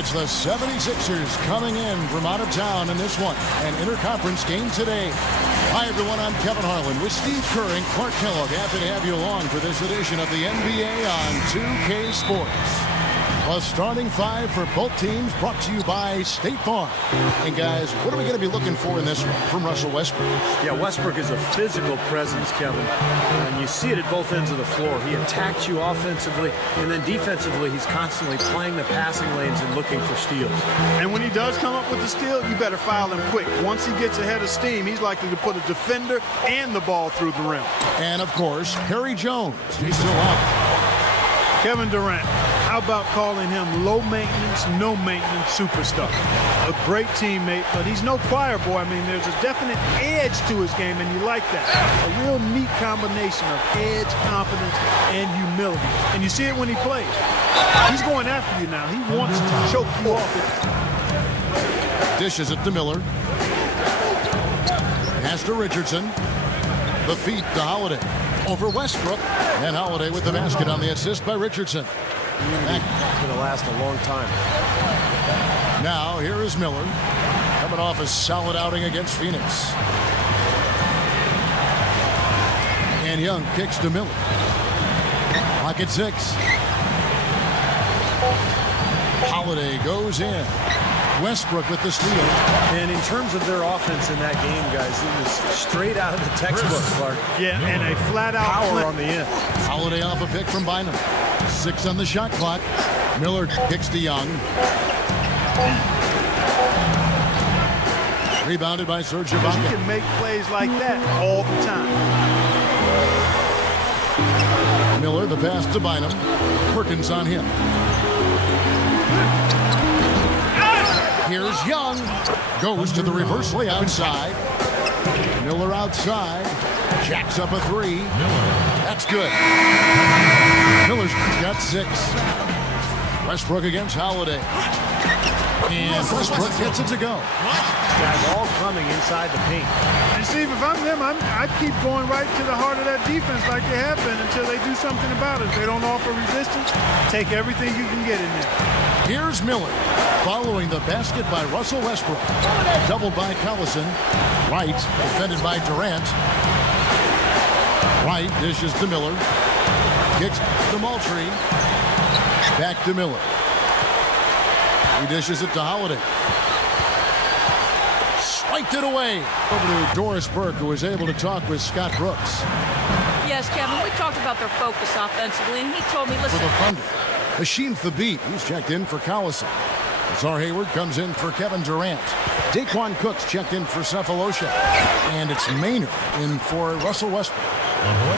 it's the 76ers coming in from out of town in this one. An interconference game today. Hi, everyone. I'm Kevin Harlan with Steve Kerr and Clark Kellogg. Happy to have you along for this edition of the NBA on 2K Sports. A starting five for both teams brought to you by State Farm. And guys, what are we going to be looking for in this one from Russell Westbrook? Yeah, Westbrook is a physical presence, Kevin. And you see it at both ends of the floor. He attacks you offensively, and then defensively, he's constantly playing the passing lanes and looking for steals. And when he does come up with the steal, you better foul him quick. Once he gets ahead of steam, he's likely to put a defender and the ball through the rim. And, of course, Harry Jones. He's still out. Kevin Durant. How about calling him low-maintenance, no-maintenance superstar? A great teammate, but he's no choir boy. I mean, there's a definite edge to his game, and you like that. A real neat combination of edge, confidence, and humility. And you see it when he plays. He's going after you now. He wants to choke you off. Dishes it to Miller. Pass to Richardson. The feet to Holiday. Over Westbrook. And Holiday with the basket on the assist by Richardson. It's going to last a long time. Now, here is Miller. Coming off a solid outing against Phoenix. And Young kicks to Miller. Clock at 6. Holiday goes in. Westbrook with the steal. And in terms of their offense in that game, guys, it was straight out of the textbook, Clark. Yeah, and a flat-out power on the end. Holiday off a pick from Bynum. 6 on the shot clock. Miller kicks to Young. Rebounded by Serge Ibaka. He can make plays like that all the time. Miller, the pass to Bynum. Perkins on him. Here's Young. Goes to the reverse lay outside. Miller outside. Jacks up a 3. That's good. Miller's got 6. Westbrook against Holiday. And Westbrook gets it to go. Guys all coming inside the paint. And Steve, if I'm them, I'd keep going right to the heart of that defense like they have been until they do something about it. If they don't offer resistance, take everything you can get in there. Here's Miller, following the basket by Russell Westbrook. Doubled by Collison. Wright, defended by Durant. Wright dishes to Miller. Kicks to Moultrie. Back to Miller. He dishes it to Holiday. Swiped it away. Over to Doris Burke, who was able to talk with Scott Brooks. Yes, Kevin, we talked about their focus offensively, and he told me, listen. For the Thunder. Hashim Thabit, he's checked in for Collison. Azar Hayward comes in for Kevin Durant. Daquan Cook's checked in for Cephalosha. And it's Maynard in for Russell Westbrook.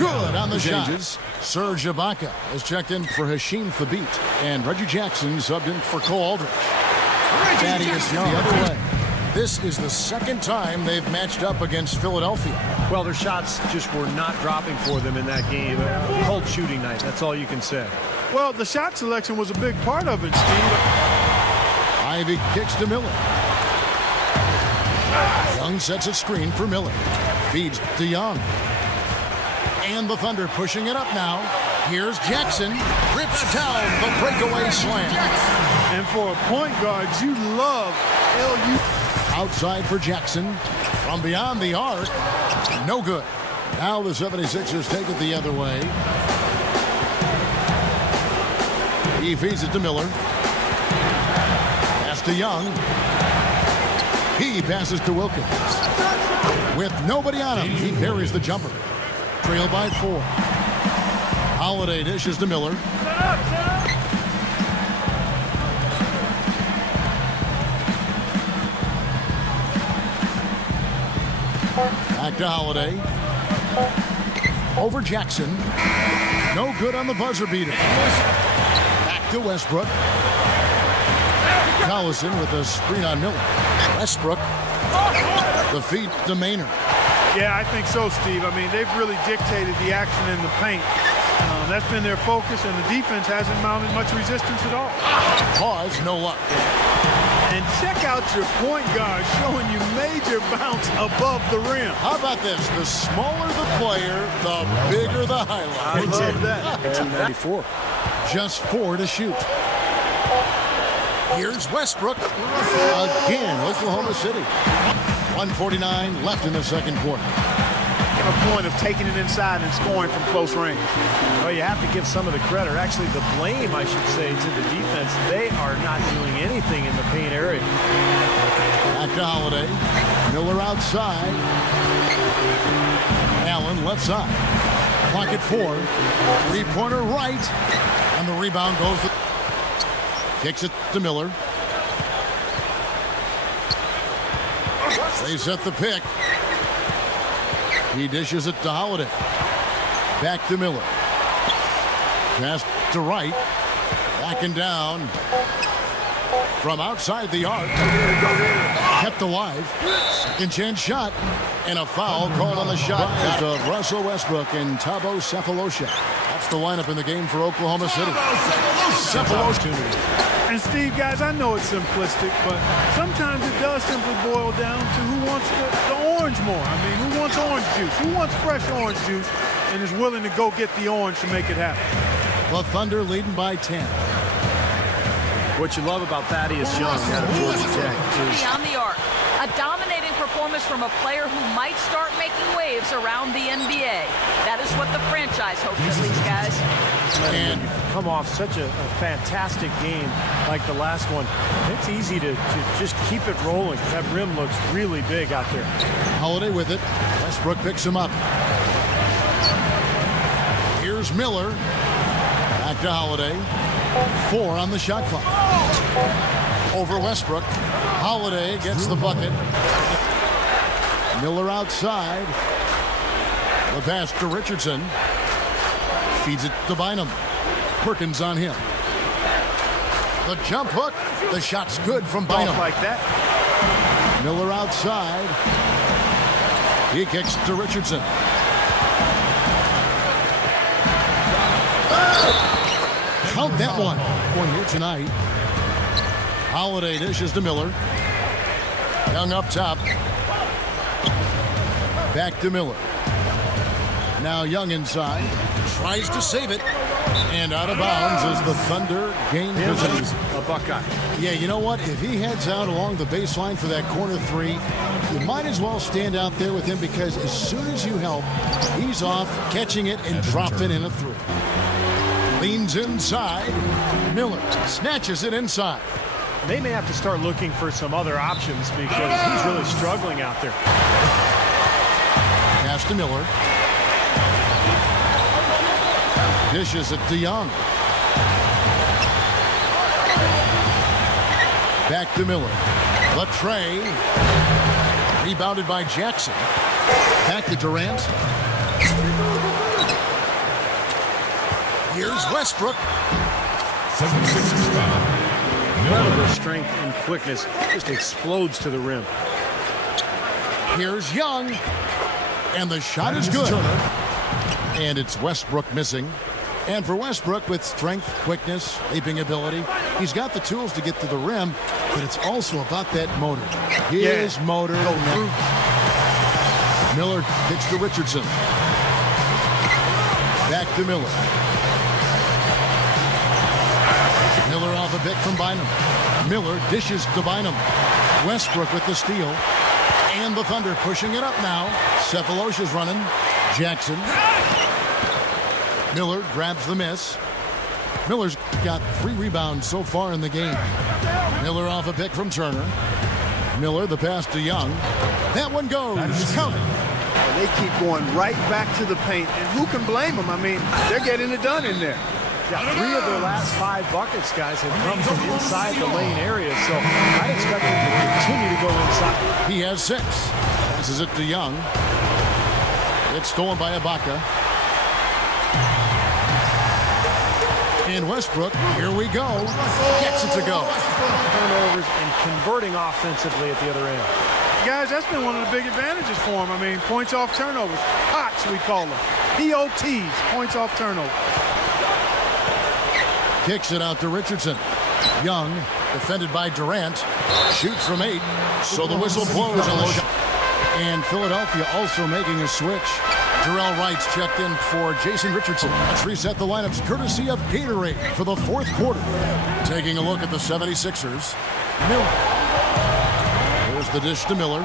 Good on the changes. Serge Ibaka has checked in for Hashim Thabit. And Reggie Jackson subbed in for Cole Aldridge. Thaddeus the other way. This is the second time they've matched up against Philadelphia. Well, their shots just were not dropping for them in that game. Cold shooting night, that's all you can say. Well, the shot selection was a big part of it, Steve. Ivy kicks to Miller. Young sets a screen for Miller. Feeds to Young. And the Thunder pushing it up now. Here's Jackson. Rips down the breakaway slam. And for a point guard, you love LU. Outside for Jackson. From beyond the arc. No good. Now the 76ers take it the other way. He feeds it to Miller. Pass to Young. He passes to Wilkins. With nobody on him, he buries the jumper. Trailed by 4. Holiday dishes to Miller. Back to Holiday. Over Jackson. No good on the buzzer beater. Back to Westbrook. Collison with a screen on Miller. Westbrook. The feed to Maynard. Yeah, I think so, Steve. I mean, they've really dictated the action in the paint. That's been their focus, and the defense hasn't mounted much resistance at all. Pause, no luck. And check out your point guard showing you major bounce above the rim. How about this? The smaller the player, the bigger the highlight. I love that. And 94. Just 4 to shoot. Here's Westbrook. Again, Oklahoma City. 1:49 left in the second quarter. A point of taking it inside and scoring from close range. Well, you have to give some of the credit, or actually the blame, I should say, to the defense. They are not doing anything in the paint area. Back to Holiday. Miller outside. Allen left side. Clock at 4. Three-pointer right. And the rebound goes to... Kicks it to Miller. They set the pick. He dishes it to Holiday. Back to Miller. Pass to Wright. Backing down. From outside the arc. Kept alive. Second chance shot. And a foul called on the shot of Russell Westbrook and Thabo Sefolosha. That's the lineup in the game for Oklahoma City. Sefolosha. And Steve, guys, I know it's simplistic, but sometimes it does simply boil down to who wants the orange more. I mean, who wants orange juice? Who wants fresh orange juice and is willing to go get the orange to make it happen? The Thunder leading by 10. What you love about Thaddeus Young out of Georgia Tech is beyond the arc. A dominating performance from a player who might start making waves around the NBA. That is what the franchise hopes, at least, guys. And come off such a fantastic game like the last one. It's easy to just keep it rolling. That rim looks really big out there. Holiday with it. Westbrook picks him up. Here's Miller. Back to Holiday. 4 on the shot clock. Over Westbrook. Holiday gets the bucket. Miller outside. The pass to Richardson. Feeds it to Bynum. Perkins on him. The jump hook. The shot's good from Bynum. Like that. Miller outside. He kicks to Richardson. Count that one. One here tonight. Holiday dishes to Miller. Young up top. Back to Miller. Now Young inside. Tries to save it. And out of bounds as the Thunder gain possession. A Buckeye. Yeah, you know what? If he heads out along the baseline for that corner 3, you might as well stand out there with him, because as soon as you help, he's off, catching it and dropping in a 3. Leans inside. Miller snatches it inside. They may have to start looking for some other options because he's really struggling out there. Pass to Miller. Dishes it to Young. Back to Miller. The tray. Rebounded by Jackson. Back to Durant. Here's Westbrook. 76ers foul. Incredible strength and quickness. Just explodes to the rim. Here's Young. And the shot is good. And it's Westbrook missing. And for Westbrook, with strength, quickness, leaping ability, he's got the tools to get to the rim, but it's also about that motor. His motor. Miller kicks to Richardson. Back to Miller. Miller off a pick from Bynum. Miller dishes to Bynum. Westbrook with the steal. And the Thunder pushing it up now. Sefolosha's running. Jackson. Miller grabs the miss. Miller's got 3 rebounds so far in the game. Miller off a pick from Turner. Miller, the pass to Young. That one goes. Count it. They keep going right back to the paint, and who can blame them? I mean, they're getting it done in there. Yeah, 3 of their last 5 buckets, guys, have come from inside the lane area, so I expect them to continue to go inside. He has 6. This is it to Young. It's stolen by Ibaka. And Westbrook, here we go. Gets it to go. Turnovers and converting offensively at the other end. Guys, that's been one of the big advantages for him. I mean, points off turnovers. POTS, we call them. POTs, points off turnovers. Kicks it out to Richardson. Young, defended by Durant. Shoots from 8. So the whistle blows on the shot. And Philadelphia also making a switch. Darrell Wright's checked in for Jason Richardson. Let's reset the lineups courtesy of Gatorade for the fourth quarter. Taking a look at the 76ers. Miller. Here's the dish to Miller.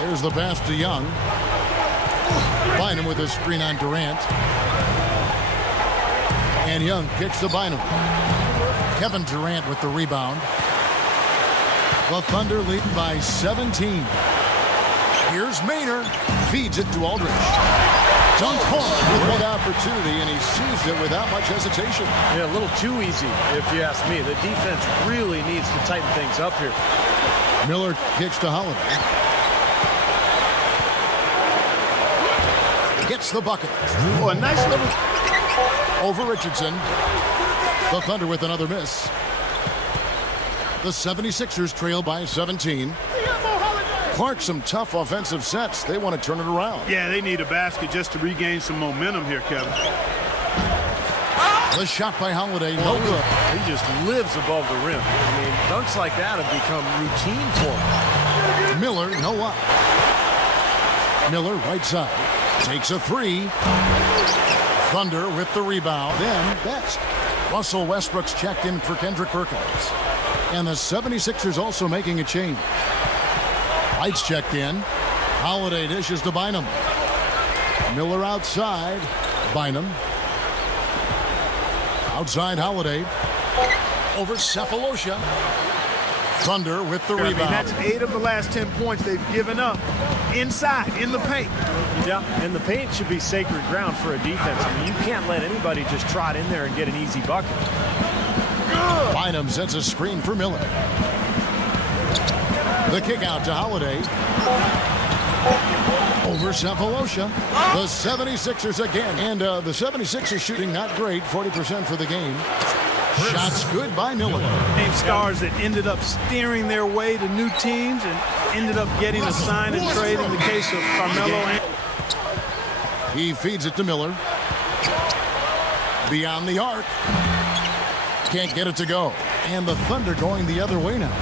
Here's the pass to Young. Bynum with his screen on Durant. And Young kicks to Bynum. Kevin Durant with the rebound. The Thunder leading by 17. Here's Maynard. Feeds it to Aldridge. Dunk home with one opportunity, and he seized it without much hesitation. Yeah, a little too easy, if you ask me. The defense really needs to tighten things up here. Miller kicks to Holiday. Gets the bucket. Oh, a nice little... Over Richardson. The Thunder with another miss. The 76ers trail by 17. Clark, some tough offensive sets. They want to turn it around. Yeah, they need a basket just to regain some momentum here, Kevin. The shot by Holiday, no good. He just lives above the rim. I mean, dunks like that have become routine for him. Miller, no up. Miller, right side. Takes a three. Thunder with the rebound. Then Best. Russell Westbrook's checked in for Kendrick Perkins. And the 76ers also making a change. Lights checked in. Holiday dishes to Bynum. Miller outside. Bynum. Outside Holiday. Over Cephalosha. Thunder with the rebound. I mean, that's 8 of the last 10 points they've given up inside, in the paint. Yeah, and the paint should be sacred ground for a defense. I mean, you can't let anybody just trot in there and get an easy bucket. Bynum sets a screen for Miller. The kick out to Holiday. Over Cephalosha. The 76ers again. And the 76ers shooting not great. 40% for the game. Shots good by Miller. Name stars that ended up steering their way to new teams and ended up getting a sign and trade in the case of Carmelo. He feeds it to Miller. Beyond the arc. Can't get it to go. And the Thunder going the other way now.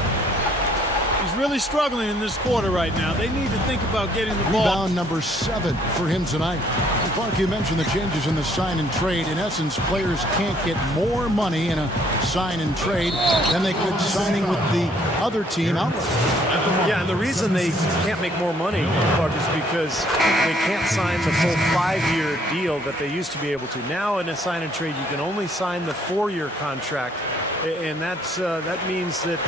He's really struggling in this quarter right now. They need to think about getting the ball. Rebound number 7 for him tonight. And Clark, you mentioned the changes in the sign and trade. In essence, players can't get more money in a sign and trade than they could signing with the other team outright. Yeah, and the reason they can't make more money, Clark, is because they can't sign the full 5-year deal that they used to be able to. Now in a sign and trade, you can only sign the 4-year contract. And that means that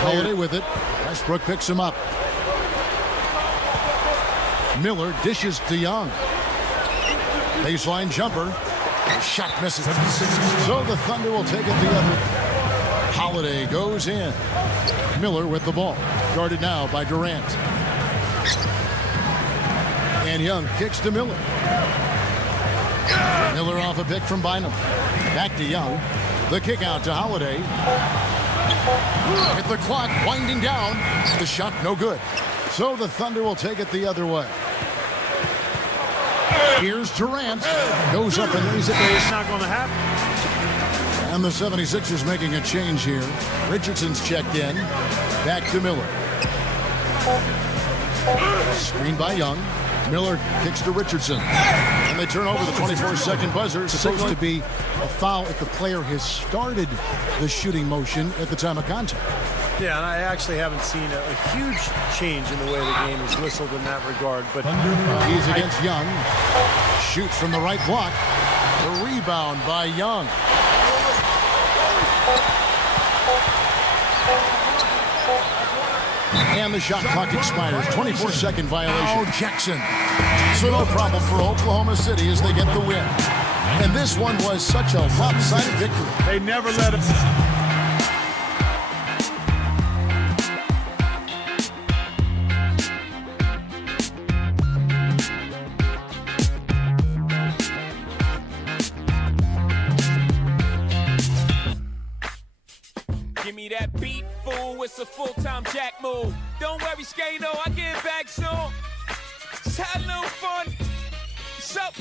Holiday with it. Westbrook picks him up. Miller dishes to Young. Baseline jumper. The shot misses. So the Thunder will take it the other. Holiday goes in. Miller with the ball. Guarded now by Durant. And Young kicks to Miller. Miller off a pick from Bynum. Back to Young. The kick out to Holiday. With the clock winding down. The shot no good. So the Thunder will take it the other way. Here's Durant. Goes up and lays it. It's not going to happen. And the 76ers making a change here. Richardson's checked in. Back to Miller. Screen by Young. Miller kicks to Richardson. And they turn over the 24-second buzzer. It's supposed to be a foul if the player has started the shooting motion at the time of contact. Yeah, and I actually haven't seen a huge change in the way the game is whistled in that regard. But he's against Young. Shoots from the right block. The rebound by Young. And the shot clock expires. 24-second violation. Oh, Jackson. So no problem for Oklahoma City as they get the win. And this one was such a lopsided victory. They never let him. Give me that beat, fool. It's a full-time jack move. Don't worry, Skano. I get back soon. Just had a little fun. What's up?